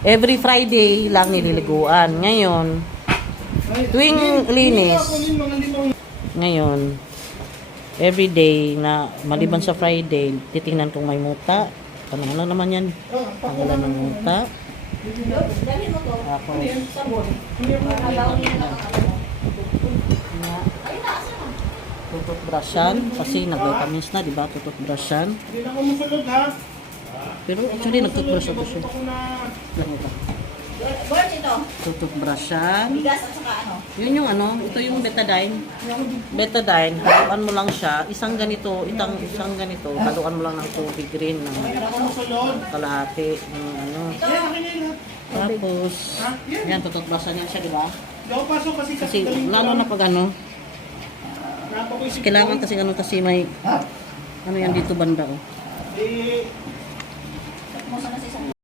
Every Friday lang nililiguan. Ngayon, tuwing linis, ngayon, everyday na maliban sa Friday, titingnan kung may muta. Ano naman yan? Tanggalan ng muta. Tapos, tututbrushan kasi nag-vitamins na, di ba? Tututbrushan. Hindi na ako masulog ha. Pero actually, nagtutbrush ako siya. Ako na... Lang ito. Bert, ito. Tututbrushan. Bigas at saka ano. Yun yung ano, ito yung betadine. Betadine, haluan mo lang siya. Isang ganito, isang ganito. Haluan mo lang ng tubig rin ng Hindi na ako masulog. kalahati ng ano. Ayan, akin na yun. Tapos, yan, tututbrushan yan siya, di ba? Hindi ako pasok kasi Kasi lalo na pag ano, napapaisip kailangan kasi ano kasi may ano yan dito banda oh. Eh, Kung saan na si